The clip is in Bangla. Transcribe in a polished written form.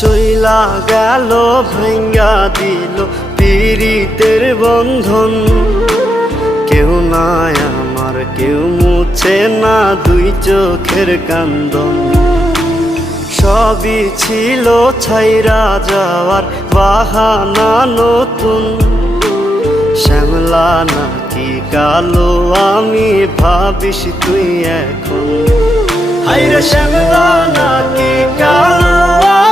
চইলা গেল ভাঙ্গা দিল পীড়িতের বন্ধন। কেউ নাই আমার, কেউ মুছে না দুই চোখের কান্দন। সবই ছিল ছাইরা যাওয়ার বাহানা নতুন। শ্যামলা নাকি কালো আমি ভাবিস তুই এখন। হায়রে শ্যামলা নাকি কালো